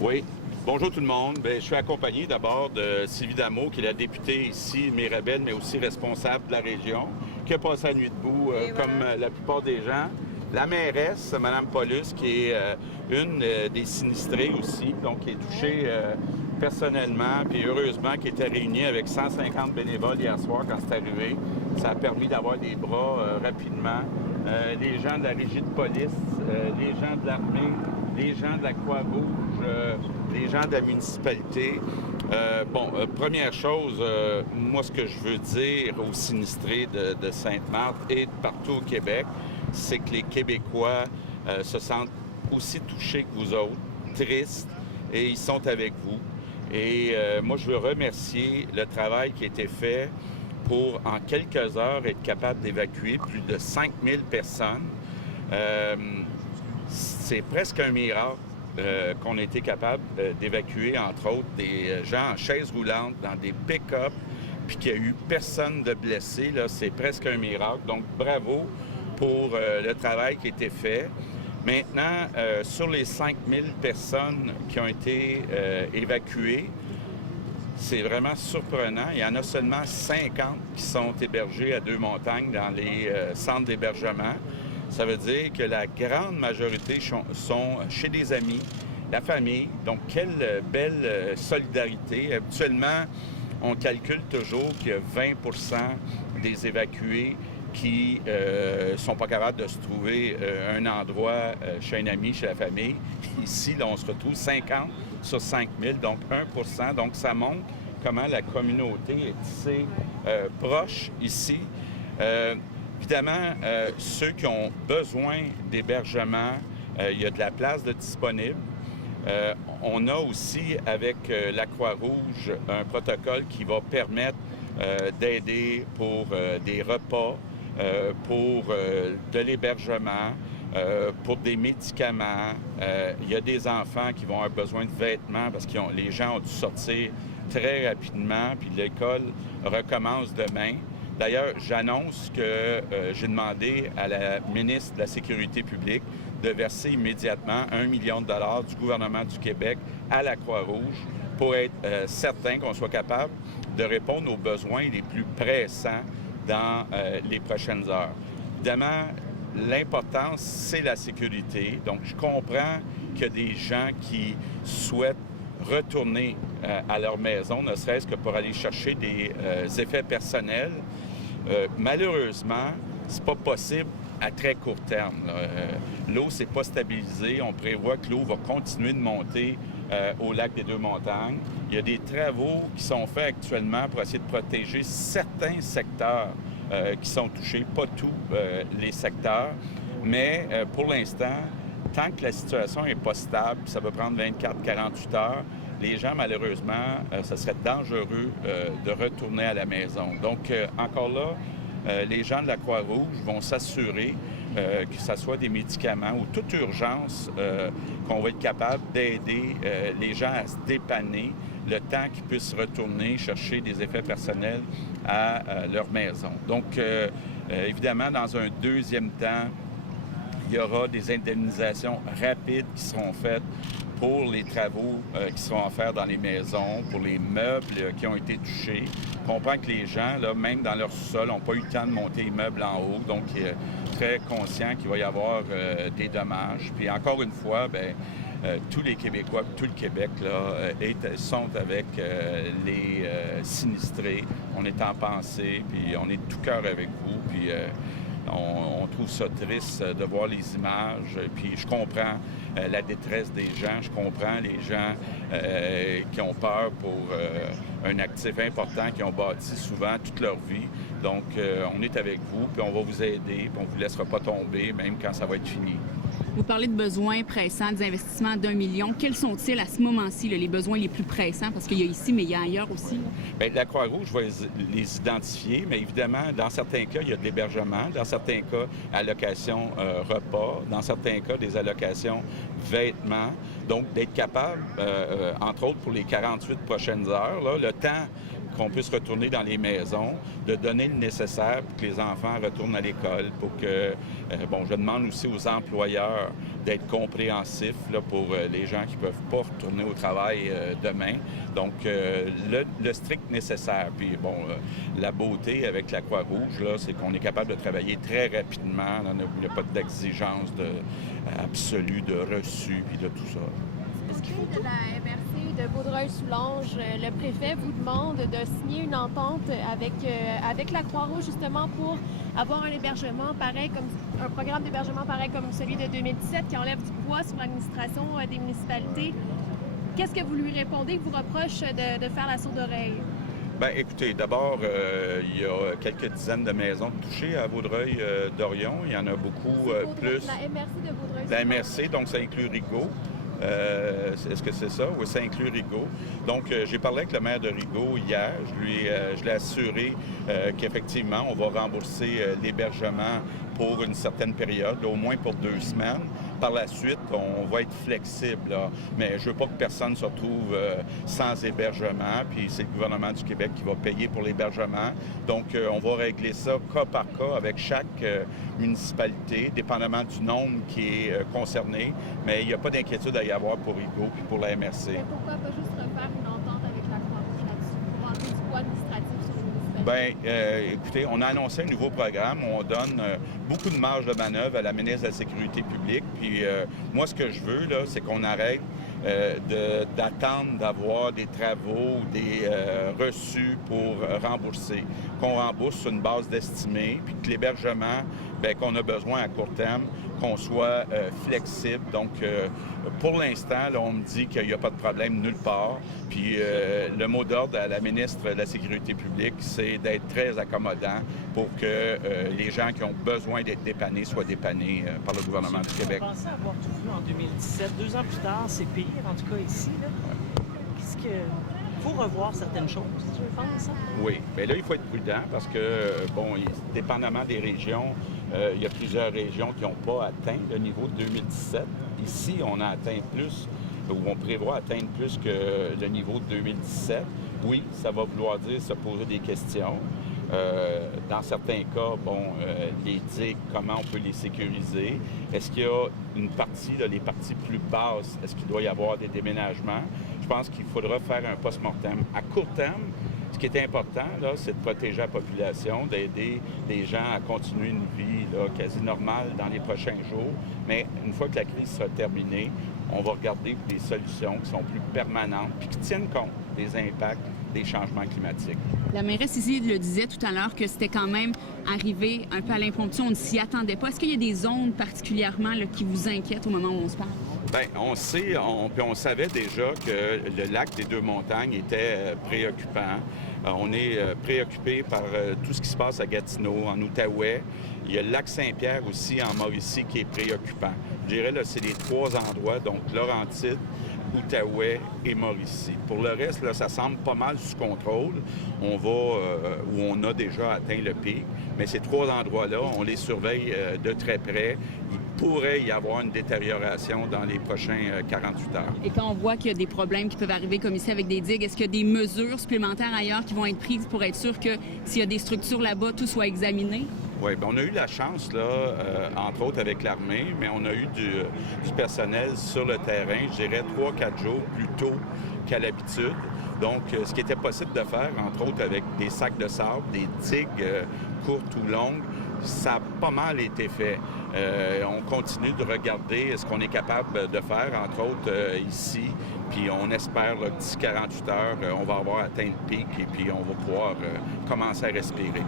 Oui. Bonjour tout le monde. Bien, je suis accompagné d'abord de Sylvie Dameau, qui est la députée ici, Mirabel, mais aussi responsable de la région, qui a passé la nuit debout, comme la plupart des gens. La mairesse, Mme Paulus, qui est une des sinistrées aussi, donc qui est touchée personnellement, puis heureusement, qui était réunie avec 150 bénévoles hier soir quand c'est arrivé. Ça a permis d'avoir des bras rapidement. Les gens de la régie de police, les gens de l'armée, les gens de la Croix-Rouge, les gens de la municipalité. Première chose, moi, ce que je veux dire aux sinistrés de Sainte-Marthe et de partout au Québec, c'est que les Québécois se sentent aussi touchés que vous autres, tristes, et ils sont avec vous. Et moi, je veux remercier le travail qui a été fait pour, en quelques heures, être capable d'évacuer plus de 5000 personnes. C'est presque un miracle qu'on a été capable d'évacuer, entre autres, des gens en chaise roulante dans des pick-up, puis qu'il n'y a eu personne de blessé. Là, c'est presque un miracle. Donc, bravo pour le travail qui a été fait. Maintenant, sur les 5000 personnes qui ont été évacuées, c'est vraiment surprenant. Il y en a seulement 50 qui sont hébergés à Deux-Montagnes dans les centres d'hébergement. Ça veut dire que la grande majorité sont chez des amis, la famille. Donc, quelle belle solidarité. Habituellement, on calcule toujours qu'il y a 20 des évacués qui sont pas capables de se trouver un endroit chez un ami, chez la famille. Ici, là, on se retrouve 50 sur 5000, donc 1 Donc, ça montre comment la communauté est tissée proche ici. Évidemment, ceux qui ont besoin d'hébergement, il y a de la place de disponible. On a aussi, avec la Croix-Rouge, un protocole qui va permettre d'aider pour des repas, pour de l'hébergement, pour des médicaments. Il y a des enfants qui vont avoir besoin de vêtements parce que les gens ont dû sortir très rapidement, puis l'école recommence demain. D'ailleurs, j'annonce que j'ai demandé à la ministre de la Sécurité publique de verser immédiatement 1 million de dollars du gouvernement du Québec à la Croix-Rouge pour être certain qu'on soit capable de répondre aux besoins les plus pressants dans les prochaines heures. Évidemment, l'importance, c'est la sécurité. Donc, je comprends qu'il y a des gens qui souhaitent retourner à leur maison, ne serait-ce que pour aller chercher des effets personnels. Malheureusement, c'est pas possible à très court terme. L'eau s'est pas stabilisée. On prévoit que l'eau va continuer de monter au lac des Deux-Montagnes. Il y a des travaux qui sont faits actuellement pour essayer de protéger certains secteurs qui sont touchés, pas tous les secteurs. Mais pour l'instant, tant que la situation n'est pas stable, ça va prendre 24-48 heures, les gens, malheureusement, ce serait dangereux de retourner à la maison. Donc, encore là, les gens de la Croix-Rouge vont s'assurer que ce soit des médicaments ou toute urgence, qu'on va être capable d'aider les gens à se dépanner le temps qu'ils puissent retourner chercher des effets personnels à leur maison. Donc, évidemment, dans un deuxième temps, il y aura des indemnisations rapides qui seront faites pour les travaux qui seront à faire dans les maisons, pour les meubles qui ont été touchés. On comprend que les gens, là, même dans leur sous-sol, n'ont pas eu le temps de monter les meubles en haut, donc très conscient qu'il va y avoir des dommages. Puis encore une fois, tous les Québécois, tout le Québec là, sont avec les sinistrés. On est en pensée, puis on est de tout cœur avec vous, puis on trouve ça triste de voir les images, puis je comprends la détresse des gens, je comprends les gens qui ont peur pour un actif important qu'ils ont bâti souvent toute leur vie. Donc, on est avec vous, puis on va vous aider, puis on ne vous laissera pas tomber, même quand ça va être fini. Vous parlez de besoins pressants, des investissements d'1 million. Quels sont-ils à ce moment-ci, les besoins les plus pressants? Parce qu'il y a ici, mais il y a ailleurs aussi. Bien, la Croix-Rouge va les identifier, mais évidemment, dans certains cas, il y a de l'hébergement. Dans certains cas, allocations repas. Dans certains cas, des allocations vêtements. Donc, d'être capable, entre autres pour les 48 prochaines heures, là, le temps qu'on puisse retourner dans les maisons, de donner le nécessaire pour que les enfants retournent à l'école, pour que, je demande aussi aux employeurs d'être compréhensifs là, pour les gens qui ne peuvent pas retourner au travail demain. Donc, le strict nécessaire. Puis, la beauté avec la Croix-Rouge, là, c'est qu'on est capable de travailler très rapidement. Il n'y a pas d'exigence absolue de reçu puis de tout ça. Est-ce que de la MRC de Vaudreuil-Soulanges, le préfet vous demande de signer une entente avec la Croix-Rouge justement pour avoir un hébergement pareil, comme un programme d'hébergement pareil comme celui de 2017 qui enlève du poids sur l'administration des municipalités? Qu'est-ce que vous lui répondez, qu'il vous reproche de faire la sourde oreille? Bien, écoutez, d'abord, il y a quelques dizaines de maisons touchées à Vaudreuil-Dorion. Il y en a beaucoup plus. La MRC de Vaudreuil-Soulanges. La MRC, donc ça inclut Rigaud. Est-ce que c'est ça? Oui, ça inclut Rigaud. Donc, j'ai parlé avec le maire de Rigaud hier. Je l'ai assuré qu'effectivement, on va rembourser l'hébergement pour une certaine période, au moins pour 2 semaines. Par la suite, on va être flexible, là. Mais je veux pas que personne se retrouve sans hébergement. Puis c'est le gouvernement du Québec qui va payer pour l'hébergement. Donc, on va régler ça cas par cas avec chaque municipalité, dépendamment du nombre qui est concerné. Mais il n'y a pas d'inquiétude à y avoir pour Rigaud puis pour la MRC. Mais pourquoi pas juste refaire une entente avec la Croix-Rouge là-dessus pour enlever du poids administratif sur les municipalités? Bien, écoutez, on a annoncé un nouveau programme où on donne beaucoup de marge de manœuvre à la ministre de la Sécurité publique. Puis moi, ce que je veux, là, c'est qu'on arrête d'attendre d'avoir des travaux, des reçus pour rembourser. Qu'on rembourse sur une base d'estimé, puis que l'hébergement qu'on a besoin à court terme, qu'on soit flexible. Donc, pour l'instant, là, on me dit qu'il n'y a pas de problème nulle part. Puis le mot d'ordre à la ministre de la Sécurité publique, c'est d'être très accommodant pour que les gens qui ont besoin d'être dépannés soient dépannés par le gouvernement du Québec. Vous pensez avoir tout vu en 2017. 2 ans plus tard, c'est pire, en tout cas ici. Là. Qu'est-ce que... Il faut revoir certaines choses, je pense. Oui, mais là, il faut être prudent parce que, dépendamment des régions, il y a plusieurs régions qui n'ont pas atteint le niveau de 2017. Ici, on a atteint plus, ou on prévoit atteindre plus que le niveau de 2017. Oui, ça va vouloir dire se poser des questions. Dans certains cas, les digues, comment on peut les sécuriser? Est-ce qu'il y a une partie, là, les parties plus basses, est-ce qu'il doit y avoir des déménagements? Je pense qu'il faudra faire un post-mortem. À court terme, ce qui est important, là, c'est de protéger la population, d'aider les gens à continuer une vie là, quasi normale dans les prochains jours. Mais une fois que la crise sera terminée, on va regarder des solutions qui sont plus permanentes puis qui tiennent compte des impacts des changements climatiques. La mairesse ici le disait tout à l'heure que c'était quand même arrivé un peu à l'impromptu, on ne s'y attendait pas. Est-ce qu'il y a des zones particulièrement là, qui vous inquiètent au moment où on se parle? Bien, on sait, on savait déjà que le lac des Deux-Montagnes était préoccupant. On est préoccupé par tout ce qui se passe à Gatineau, en Outaouais. Il y a le lac Saint-Pierre aussi en Mauricie qui est préoccupant. Je dirais, là, c'est les 3 endroits, donc Laurentides, Outaouais et Mauricie. Pour le reste, là, ça semble pas mal sous contrôle. On va où on a déjà atteint le pic, mais ces 3 endroits-là, on les surveille de très près. Il pourrait y avoir une détérioration dans les prochains 48 heures. Et quand on voit qu'il y a des problèmes qui peuvent arriver comme ici avec des digues, est-ce qu'il y a des mesures supplémentaires ailleurs qui vont être prises pour être sûr que s'il y a des structures là-bas, tout soit examiné? Oui, bien, on a eu la chance, là, entre autres avec l'armée, mais on a eu du personnel sur le terrain, je dirais 3-4 jours plus tôt qu'à l'habitude. Donc, ce qui était possible de faire, entre autres avec des sacs de sable, des digues courtes ou longues, ça a pas mal été fait. On continue de regarder ce qu'on est capable de faire, entre autres ici, puis on espère que d'ici 48 heures, on va avoir atteint le pic et puis on va pouvoir commencer à respirer.